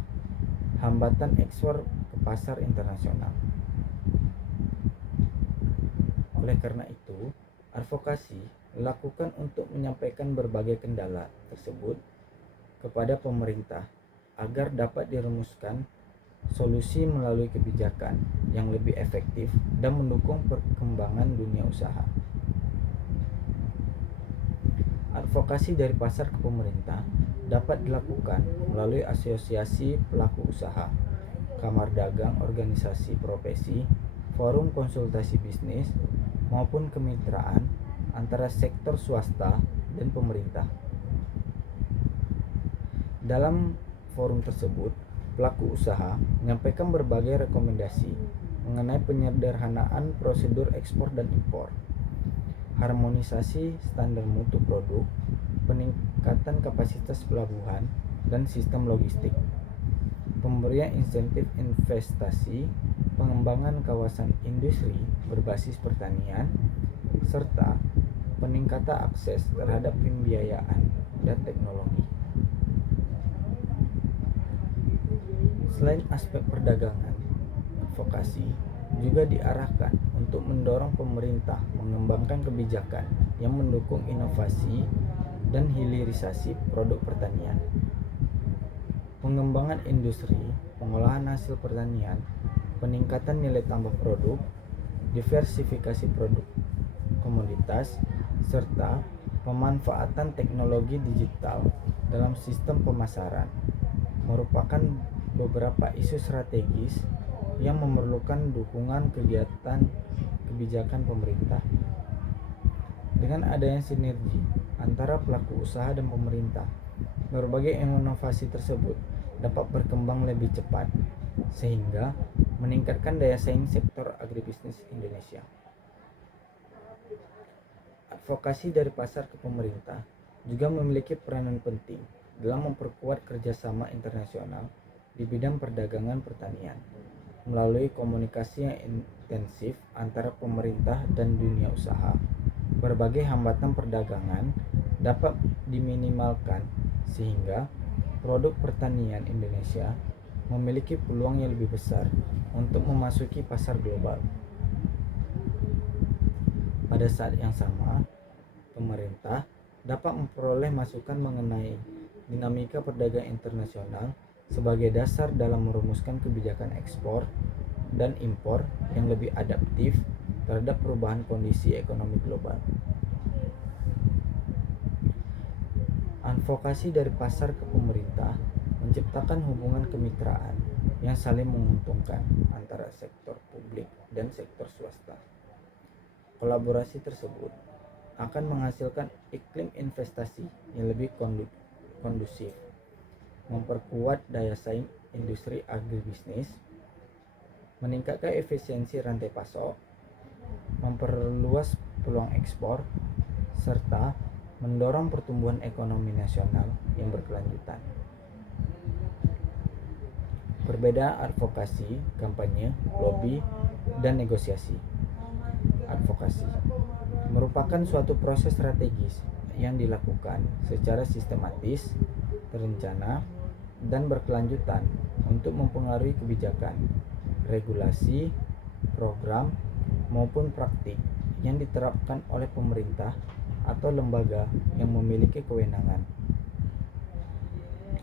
hambatan ekspor ke pasar internasional. Oleh karena itu, advokasi dilakukan untuk menyampaikan berbagai kendala tersebut kepada pemerintah agar dapat dirumuskan solusi melalui kebijakan yang lebih efektif dan mendukung perkembangan dunia usaha. Advokasi dari pasar ke pemerintah dapat dilakukan melalui asosiasi pelaku usaha, kamar dagang, organisasi profesi, forum konsultasi bisnis, maupun kemitraan antara sektor swasta dan pemerintah. Dalam forum tersebut, pelaku usaha menyampaikan berbagai rekomendasi mengenai penyederhanaan prosedur ekspor dan impor, harmonisasi standar mutu produk, peningkatan kapasitas pelabuhan dan sistem logistik, pemberian insentif investasi, pengembangan kawasan industri berbasis pertanian, serta peningkatan akses terhadap pembiayaan dan teknologi. Selain aspek perdagangan, advokasi juga diarahkan untuk mendorong pemerintah mengembangkan kebijakan yang mendukung inovasi dan hilirisasi produk pertanian, pengembangan industri, pengolahan hasil pertanian, peningkatan nilai tambah produk, diversifikasi produk komoditas, serta pemanfaatan teknologi digital dalam sistem pemasaran merupakan beberapa isu strategis yang memerlukan dukungan kegiatan kebijakan pemerintah. Dengan adanya sinergi antara pelaku usaha dan pemerintah, berbagai inovasi tersebut dapat berkembang lebih cepat sehingga meningkatkan daya saing sektor agribisnis Indonesia. Advokasi dari pasar ke pemerintah juga memiliki peranan penting dalam memperkuat kerjasama internasional di bidang perdagangan pertanian melalui komunikasi yang intensif antara pemerintah dan dunia usaha. Berbagai hambatan perdagangan dapat diminimalkan sehingga produk pertanian Indonesia memiliki peluang yang lebih besar untuk memasuki pasar global. Pada saat yang sama, pemerintah dapat memperoleh masukan mengenai dinamika perdagangan internasional sebagai dasar dalam merumuskan kebijakan ekspor dan impor yang lebih adaptif terhadap perubahan kondisi ekonomi global. Advokasi dari pasar ke pemerintah menciptakan hubungan kemitraan yang saling menguntungkan antara sektor publik dan sektor swasta. Kolaborasi tersebut akan menghasilkan iklim investasi yang lebih kondusif, memperkuat daya saing industri agribisnis, meningkatkan efisiensi rantai pasok, memperluas peluang ekspor, serta mendorong pertumbuhan ekonomi nasional yang berkelanjutan. Perbedaan advokasi, kampanye, lobby, dan negosiasi. Advokasi merupakan suatu proses strategis yang dilakukan secara sistematis, terencana, dan berkelanjutan untuk mempengaruhi kebijakan, regulasi, program, maupun praktik yang diterapkan oleh pemerintah atau lembaga yang memiliki kewenangan.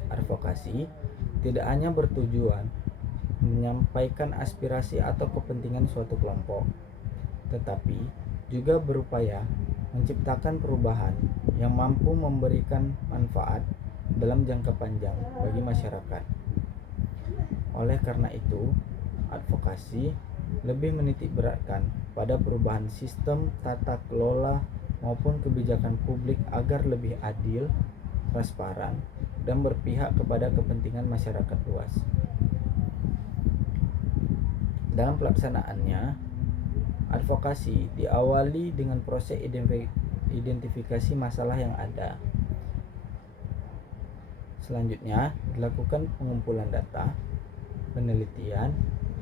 Advokasi tidak hanya bertujuan menyampaikan aspirasi atau kepentingan suatu kelompok, tetapi juga berupaya menciptakan perubahan yang mampu memberikan manfaat dalam jangka panjang bagi masyarakat. Oleh karena itu, advokasi lebih menitik beratkan pada perubahan sistem tata kelola maupun kebijakan publik agar lebih adil, transparan, dan berpihak kepada kepentingan masyarakat luas. Dalam pelaksanaannya, advokasi diawali dengan proses identifikasi masalah yang ada. Selanjutnya, dilakukan pengumpulan data, penelitian,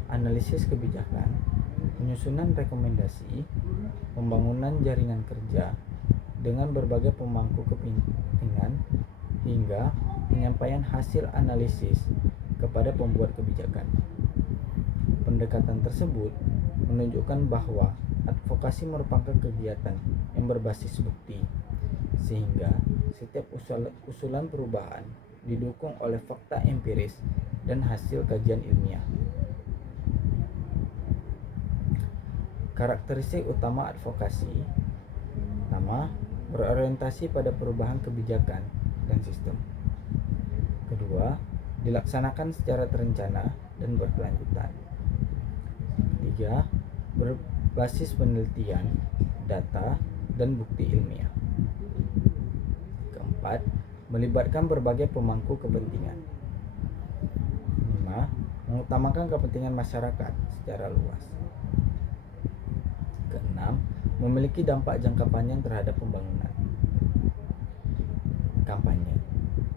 analisis kebijakan, penyusunan rekomendasi, pembangunan jaringan kerja dengan berbagai pemangku kepentingan, hingga penyampaian hasil analisis kepada pembuat kebijakan. Pendekatan tersebut menunjukkan bahwa advokasi merupakan kegiatan yang berbasis bukti, sehingga setiap usulan perubahan didukung oleh fakta empiris dan hasil kajian ilmiah. Karakteristik utama advokasi: pertama, berorientasi pada perubahan kebijakan dan sistem. Kedua, dilaksanakan secara terencana dan berkelanjutan. Ketiga, berbasis penelitian, data, dan bukti ilmiah. Keempat, melibatkan berbagai pemangku kepentingan. 5. Mengutamakan kepentingan masyarakat secara luas. Keenam, memiliki dampak jangka panjang terhadap pembangunan.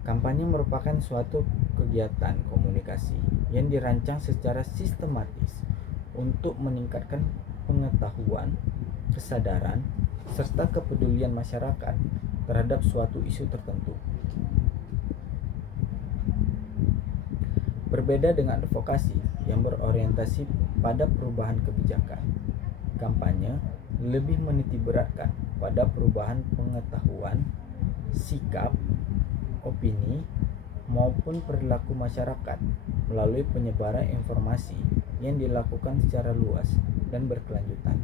Kampanye merupakan suatu kegiatan komunikasi yang dirancang secara sistematis untuk meningkatkan pengetahuan, kesadaran, serta kepedulian masyarakat terhadap suatu isu tertentu. Berbeda dengan advokasi yang berorientasi pada perubahan kebijakan, kampanye lebih menitikberatkan pada perubahan pengetahuan, sikap, opini, maupun perilaku masyarakat melalui penyebaran informasi yang dilakukan secara luas dan berkelanjutan.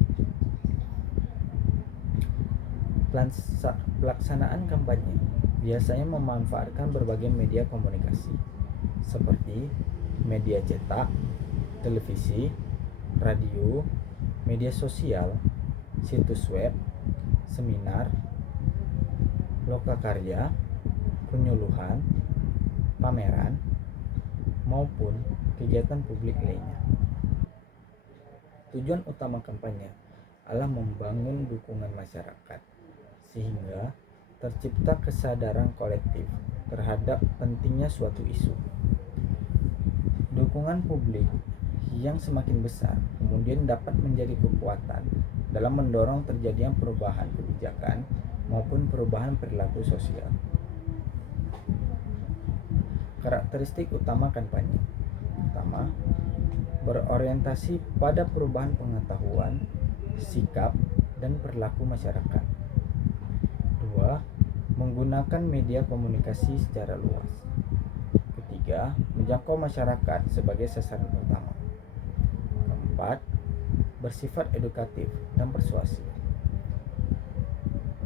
Pelaksanaan kampanye biasanya memanfaatkan berbagai media komunikasi seperti media cetak, televisi, radio, media sosial, situs web, seminar, lokakarya, penyuluhan, pameran, maupun kegiatan publik lainnya. Tujuan utama kampanye adalah membangun dukungan masyarakat sehingga tercipta kesadaran kolektif terhadap pentingnya suatu isu. Dukungan publik yang semakin besar kemudian dapat menjadi kekuatan dalam mendorong terjadinya perubahan kebijakan maupun perubahan perilaku sosial. Karakteristik utama kampanye: pertama, berorientasi pada perubahan pengetahuan, sikap, dan perilaku masyarakat. Kedua, menggunakan media komunikasi secara luas. Ketiga, menjangkau masyarakat sebagai sasaran utama. Keempat, bersifat edukatif dan persuasif.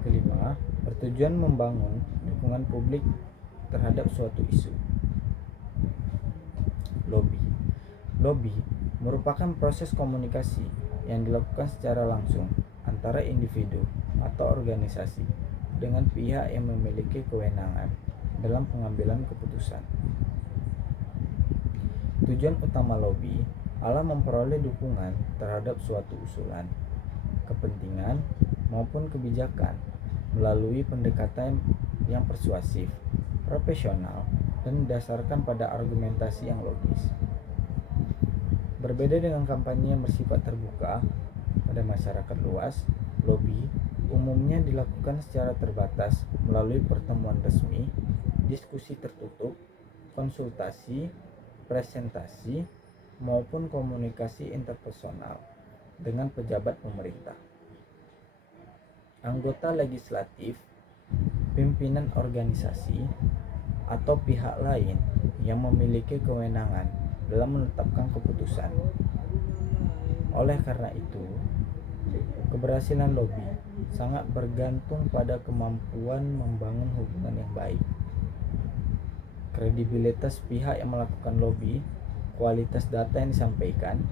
Kelima, bertujuan membangun dukungan publik terhadap suatu isu. Lobby merupakan proses komunikasi yang dilakukan secara langsung antara individu atau organisasi dengan pihak yang memiliki kewenangan dalam pengambilan keputusan. Tujuan utama lobby adalah memperoleh dukungan terhadap suatu usulan, kepentingan, maupun kebijakan melalui pendekatan yang persuasif, profesional, dan didasarkan pada argumentasi yang logis. Berbeda dengan kampanye yang bersifat terbuka pada masyarakat luas, lobby umumnya dilakukan secara terbatas melalui pertemuan resmi, diskusi tertutup, konsultasi, presentasi, maupun komunikasi interpersonal dengan pejabat pemerintah, anggota legislatif, pimpinan organisasi, atau pihak lain yang memiliki kewenangan dalam menetapkan keputusan. Oleh karena itu, keberhasilan lobby sangat bergantung pada kemampuan membangun hubungan yang baik, kredibilitas pihak yang melakukan lobby, kualitas data yang disampaikan,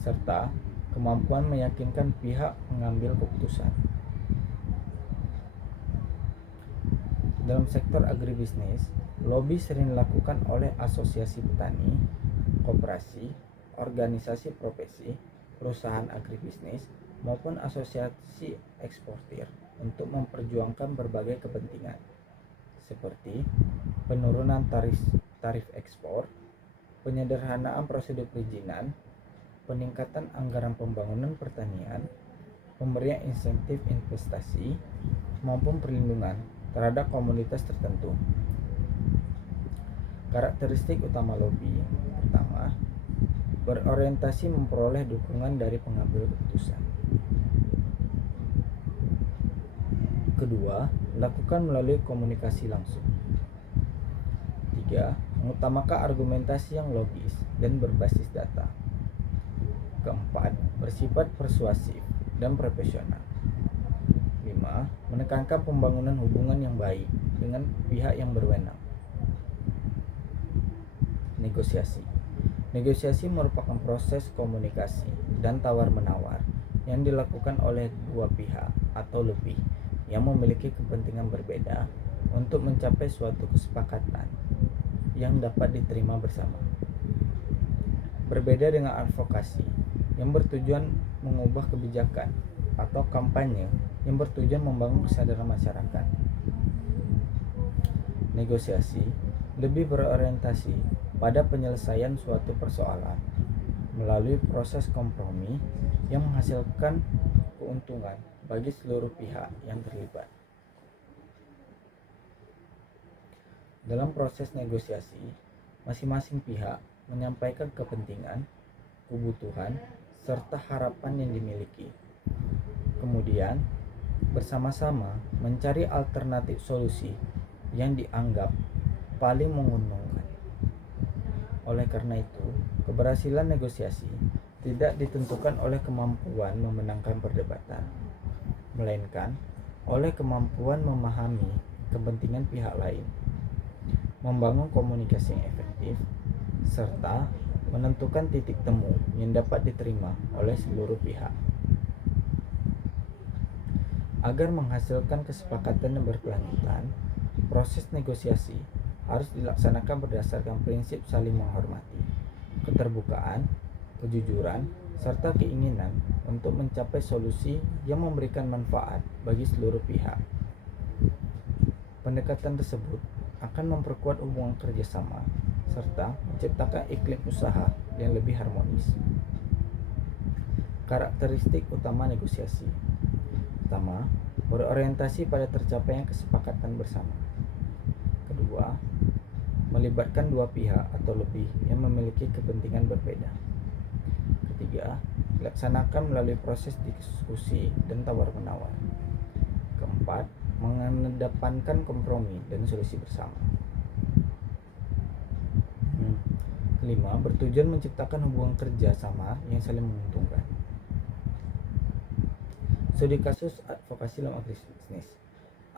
serta kemampuan meyakinkan pihak mengambil keputusan. Dalam sektor agribisnis, lobi sering dilakukan oleh asosiasi petani, koperasi, organisasi profesi, perusahaan agribisnis, maupun asosiasi eksportir untuk memperjuangkan berbagai kepentingan, seperti penurunan tarif ekspor, penyederhanaan prosedur perizinan, peningkatan anggaran pembangunan pertanian, pemberian insentif investasi, maupun perlindungan terhadap komunitas tertentu. Karakteristik utama lobi: pertama, berorientasi memperoleh dukungan dari pengambil keputusan. Kedua, lakukan melalui komunikasi langsung. Tiga, mengutamakan argumentasi yang logis dan berbasis data. Keempat, bersifat persuasif dan profesional. 5. Menekankan pembangunan hubungan yang baik dengan pihak yang berwenang. Negosiasi merupakan proses komunikasi dan tawar-menawar yang dilakukan oleh dua pihak atau lebih yang memiliki kepentingan berbeda untuk mencapai suatu kesepakatan yang dapat diterima bersama. Berbeda dengan advokasi yang bertujuan mengubah kebijakan atau kampanye yang bertujuan membangun kesadaran masyarakat. Negosiasi lebih berorientasi pada penyelesaian suatu persoalan melalui proses kompromi yang menghasilkan keuntungan bagi seluruh pihak yang terlibat. Dalam proses negosiasi, masing-masing pihak menyampaikan kepentingan, kebutuhan, serta harapan yang dimiliki. Kemudian, bersama-sama mencari alternatif solusi yang dianggap paling menguntungkan. Oleh karena itu, keberhasilan negosiasi tidak ditentukan oleh kemampuan memenangkan perdebatan, melainkan oleh kemampuan memahami kepentingan pihak lain, membangun komunikasi yang efektif, serta menentukan titik temu yang dapat diterima oleh seluruh pihak. Agar menghasilkan kesepakatan yang berkelanjutan, proses negosiasi harus dilaksanakan berdasarkan prinsip saling menghormati, keterbukaan, kejujuran, serta keinginan untuk mencapai solusi yang memberikan manfaat bagi seluruh pihak. Pendekatan tersebut akan memperkuat hubungan kerjasama serta menciptakan iklim usaha yang lebih harmonis. Karakteristik utama negosiasi: pertama, berorientasi pada tercapainya kesepakatan bersama. Kedua, melibatkan dua pihak atau lebih yang memiliki kepentingan berbeda. Ketiga, dilaksanakan melalui proses diskusi dan tawar-menawar. Keempat, mengedepankan kompromi dan solusi bersama. Kelima, bertujuan menciptakan hubungan kerja sama yang saling menguntungkan. Studi kasus advokasi dalam agribisnis.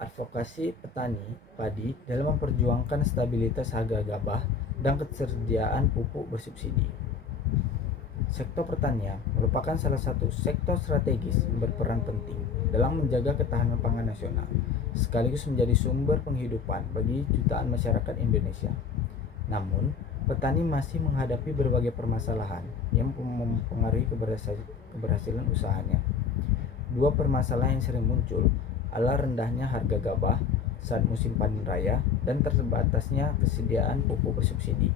Advokasi petani padi dalam memperjuangkan stabilitas harga gabah dan ketersediaan pupuk bersubsidi. Sektor pertanian merupakan salah satu sektor strategis yang berperan penting dalam menjaga ketahanan pangan nasional, sekaligus menjadi sumber penghidupan bagi jutaan masyarakat Indonesia. Namun, petani masih menghadapi berbagai permasalahan yang mempengaruhi keberhasilan usahanya. Dua permasalahan yang sering muncul adalah rendahnya harga gabah saat musim panen raya dan terbatasnya kesediaan pupuk bersubsidi.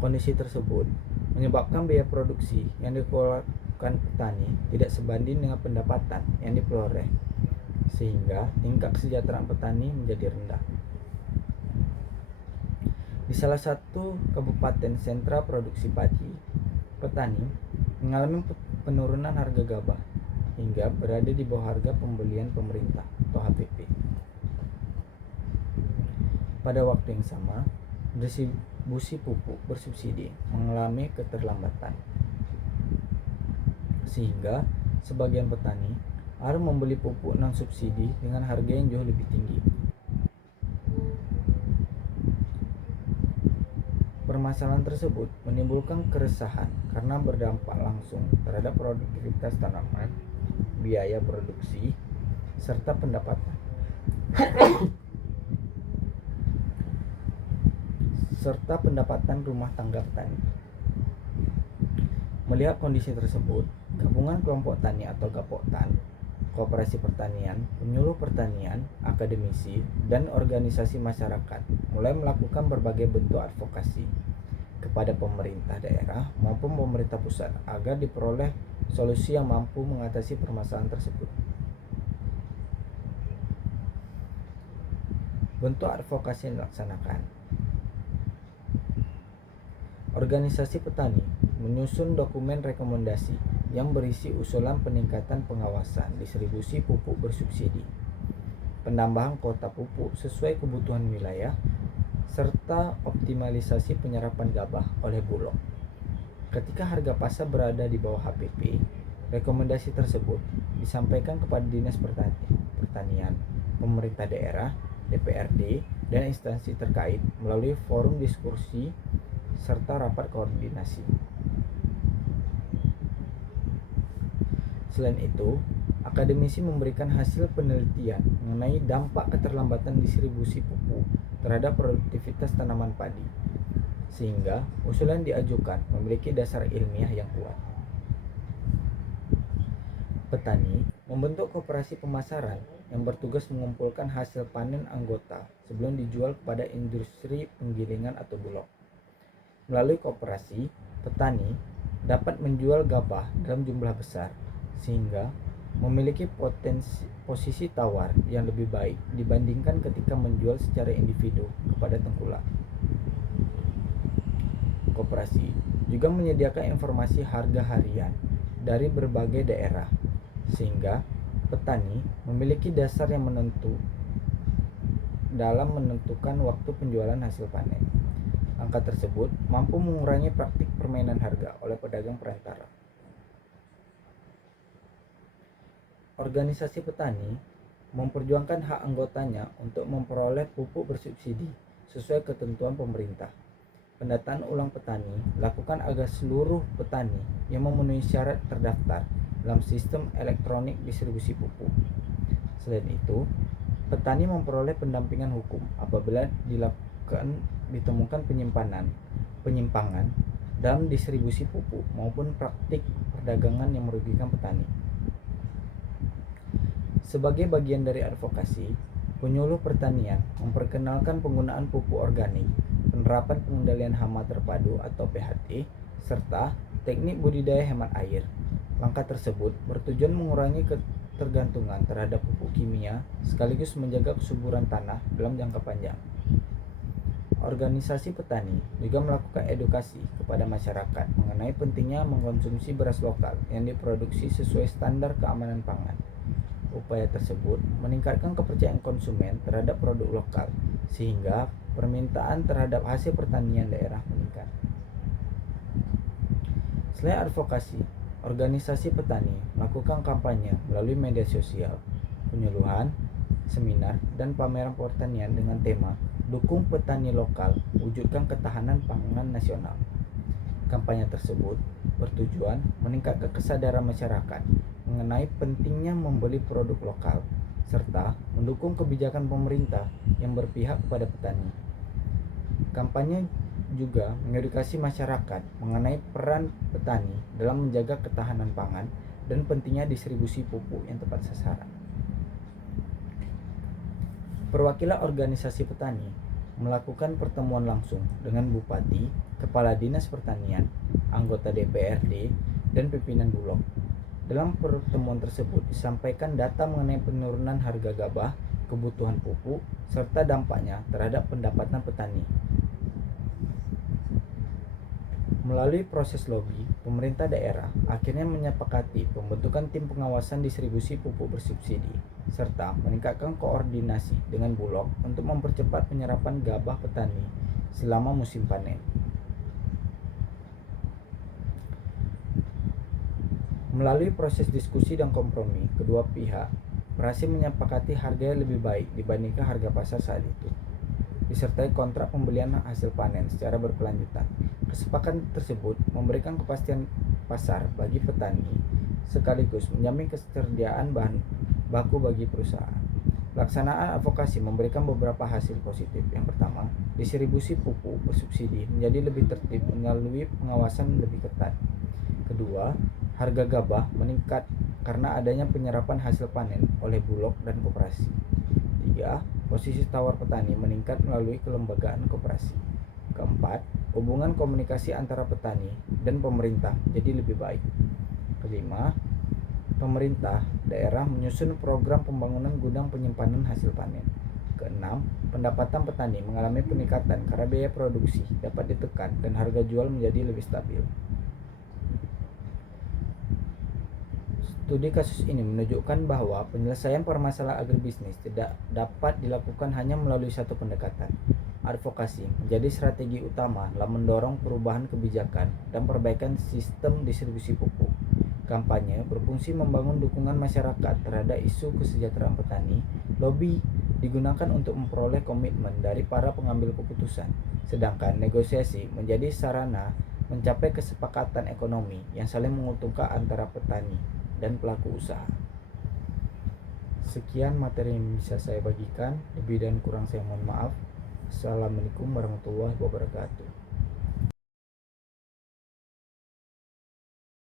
Kondisi tersebut menyebabkan biaya produksi yang dikeluarkan petani tidak sebanding dengan pendapatan yang diperoleh, sehingga tingkat kesejahteraan petani menjadi rendah. Di salah satu kabupaten sentra produksi padi, petani mengalami penurunan harga gabah hingga berada di bawah harga pembelian pemerintah atau HPP. Pada waktu yang sama, distribusi pupuk bersubsidi mengalami keterlambatan, sehingga sebagian petani harus membeli pupuk non subsidi dengan harga yang jauh lebih tinggi. Permasalahan tersebut menimbulkan keresahan karena berdampak langsung terhadap produktivitas tanaman, biaya produksi, serta pendapatan. serta pendapatan rumah tangga petani. Melihat kondisi tersebut, gabungan kelompok tani atau Gapoktan, koperasi pertanian, penyuluh pertanian, akademisi, dan organisasi masyarakat mulai melakukan berbagai bentuk advokasi kepada pemerintah daerah maupun pemerintah pusat agar diperoleh solusi yang mampu mengatasi permasalahan tersebut. Bentuk advokasi yang dilaksanakan. Organisasi petani menyusun dokumen rekomendasi yang berisi usulan peningkatan pengawasan distribusi pupuk bersubsidi, penambahan kuota pupuk sesuai kebutuhan wilayah, serta optimalisasi penyerapan gabah oleh Bulog. Ketika harga pasar berada di bawah HPP, rekomendasi tersebut disampaikan kepada Dinas Pertanian, pemerintah daerah, DPRD, dan instansi terkait melalui forum diskusi serta rapat koordinasi. Selain itu, akademisi memberikan hasil penelitian mengenai dampak keterlambatan distribusi pupuk terhadap produktivitas tanaman padi, sehingga usulan diajukan memiliki dasar ilmiah yang kuat. Petani membentuk koperasi pemasaran yang bertugas mengumpulkan hasil panen anggota sebelum dijual kepada industri penggilingan atau bulog. Melalui koperasi, petani dapat menjual gabah dalam jumlah besar sehingga memiliki posisi tawar yang lebih baik dibandingkan ketika menjual secara individu kepada tengkulak. Koperasi juga menyediakan informasi harga harian dari berbagai daerah sehingga petani memiliki dasar yang menentu dalam menentukan waktu penjualan hasil panen. Angka tersebut mampu mengurangi praktik permainan harga oleh pedagang perantara. Organisasi petani memperjuangkan hak anggotanya untuk memperoleh pupuk bersubsidi sesuai ketentuan pemerintah. Pendataan ulang petani dilakukan agar seluruh petani yang memenuhi syarat terdaftar dalam sistem elektronik distribusi pupuk. Selain itu, petani memperoleh pendampingan hukum apabila ditemukan penyimpangan dalam distribusi pupuk maupun praktik perdagangan yang merugikan petani. Sebagai bagian dari advokasi, penyuluh pertanian memperkenalkan penggunaan pupuk organik, penerapan pengendalian hama terpadu atau PHT, serta teknik budidaya hemat air. Langkah tersebut bertujuan mengurangi ketergantungan terhadap pupuk kimia sekaligus menjaga kesuburan tanah dalam jangka panjang. Organisasi petani juga melakukan edukasi kepada masyarakat mengenai pentingnya mengkonsumsi beras lokal yang diproduksi sesuai standar keamanan pangan. Upaya tersebut meningkatkan kepercayaan konsumen terhadap produk lokal sehingga permintaan terhadap hasil pertanian daerah meningkat. Selain advokasi, organisasi petani melakukan kampanye melalui media sosial, penyuluhan, seminar, dan pameran pertanian dengan tema Dukung Petani Lokal, Wujudkan Ketahanan Pangan Nasional. Kampanye tersebut bertujuan meningkatkan kesadaran masyarakat mengenai pentingnya membeli produk lokal serta mendukung kebijakan pemerintah yang berpihak kepada petani. Kampanye juga mengedukasi masyarakat mengenai peran petani dalam menjaga ketahanan pangan dan pentingnya distribusi pupuk yang tepat sasaran. Perwakilan organisasi petani melakukan pertemuan langsung dengan Bupati, Kepala Dinas Pertanian, anggota DPRD, dan pimpinan Bulog. Dalam pertemuan tersebut disampaikan data mengenai penurunan harga gabah, kebutuhan pupuk, serta dampaknya terhadap pendapatan petani. Melalui proses lobi, pemerintah daerah akhirnya menyepakati pembentukan tim pengawasan distribusi pupuk bersubsidi, serta meningkatkan koordinasi dengan Bulog untuk mempercepat penyerapan gabah petani selama musim panen. Melalui proses diskusi dan kompromi, kedua pihak berhasil menyepakati harga yang lebih baik dibandingkan harga pasar saat itu, disertai kontrak pembelian hasil panen secara berkelanjutan. Kesepakatan tersebut memberikan kepastian pasar bagi petani sekaligus menjamin ketersediaan bahan baku bagi perusahaan. Pelaksanaan advokasi memberikan beberapa hasil positif. Yang pertama, distribusi pupuk bersubsidi menjadi lebih tertib melalui pengawasan lebih ketat. Kedua, harga gabah meningkat karena adanya penyerapan hasil panen oleh bulog dan koperasi. Tiga, posisi tawar petani meningkat melalui kelembagaan koperasi. Keempat, hubungan komunikasi antara petani dan pemerintah jadi lebih baik. Kelima, pemerintah daerah menyusun program pembangunan gudang penyimpanan hasil panen. Keenam, pendapatan petani mengalami peningkatan karena biaya produksi dapat ditekan dan harga jual menjadi lebih stabil. Studi kasus ini menunjukkan bahwa penyelesaian permasalahan agribisnis tidak dapat dilakukan hanya melalui satu pendekatan. Advokasi menjadi strategi utama dalam mendorong perubahan kebijakan dan perbaikan sistem distribusi pupuk. Kampanye berfungsi membangun dukungan masyarakat terhadap isu kesejahteraan petani. Lobby digunakan untuk memperoleh komitmen dari para pengambil keputusan, sedangkan negosiasi menjadi sarana mencapai kesepakatan ekonomi yang saling menguntungkan antara petani dan pelaku usaha. Sekian materi yang bisa saya bagikan, lebih dan kurang saya mohon maaf. Assalamualaikum warahmatullahi wabarakatuh.